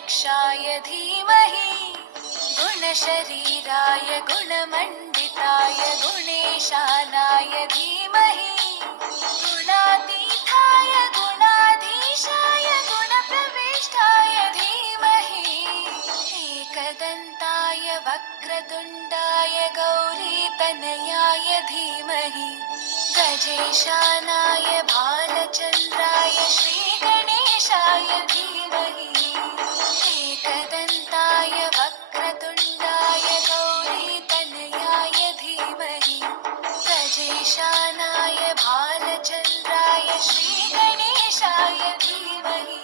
गुणप्रत्यक्षाय धीमहि गुणशरीराय गुणमण्डिताय गुणेशानाय धीमहि गुणातीताय गुणाधीशाय गुणप्रविष्टाय धीमहि एकदन्ताय वक्रतुण्डाय गौरीतनयाय धीमहि गजेशानाय भालचन्द्राय श्रीगणेशाय धीमहि एकदन्ताय वक्रतुण्डाय गौरीतनयाय धीमहि गजेशानाय भालचन्द्राय श्रीगणेशाय धीमहि।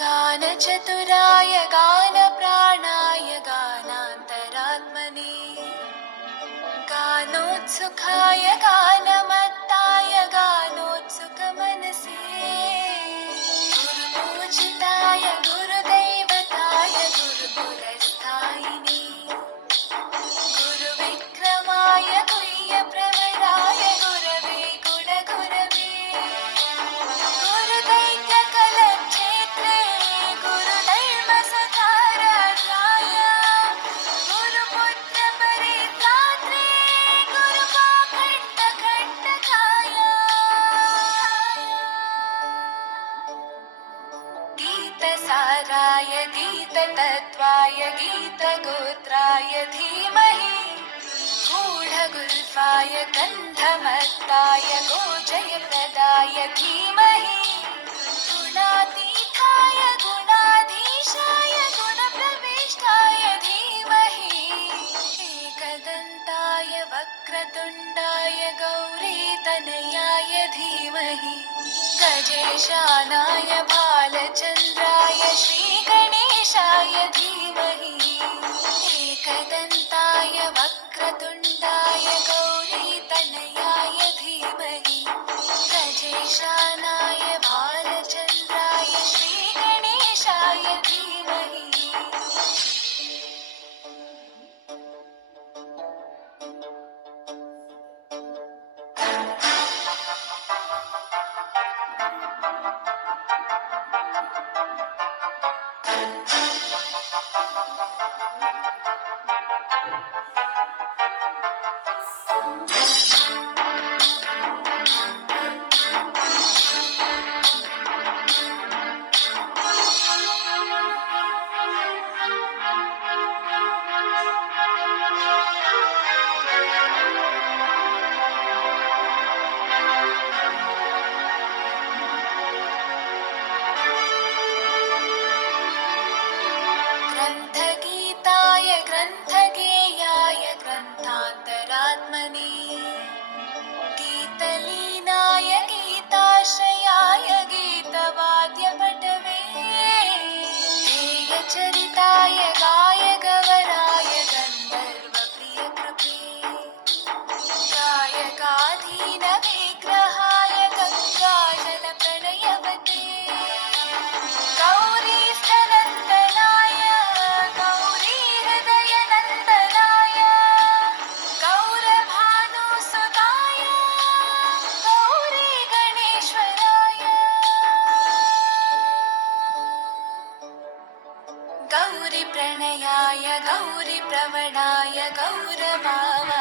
गानचतुराय गानप्राणाय गानान्तरात्मने गानोत्सुकाय गानमत्ताय गानोत्सुकमनसे गुरुपूजिताय गुरुदैवताय गुरुकुलस्थायिने गुरुविक्रमाय गुह्यप्रवराय गुरवे गुणगुरवे गुरुदैत्यकलक्षेत्रे गुरुधर्मसकाराध्याय गुरुपुत्रपरित्रात्रे गुरुपाखण्डकण्टकाय गीतसाराय गीततत्त्वाय गीतगोत्राय धीमहि गूढगुल्फाय गन्धमत्ताय गोजयप्रदाय धीमहि गुणातीताय गुणाधीशाय गुणप्रविष्टाय धीमहि एकदन्ताय वक्रतुण्डाय गौरीतनयाय धीमहि गजेशानाय भालचन्द्राय श्रीगणेशाय धीमहि एकदन्ताय वक्रतुण्डाय गौरीतनयाय धीमहि गजेशानाय भालचन्द्राय श्रीगणेशाय धीमहि। ग्रन्थगीताय ग्रन्थगेयाय ग्रन्थान्तरात्मने गीतलीनाय गीताश्रयाय गीतवाद्यपटवे ध्येयचरिताय गायगवराय गन्धर्वप्रियकृते गायकाधीनविग्रहाय गङ्गाजलप्रणयवते गौरीस्थनन्दनाय गौरीहृदयनन्दनाय गौरभानुसुताय गौरीगणेश्वराय गौरीप्रणयाय गौरीप्रवणाय गौरभावाय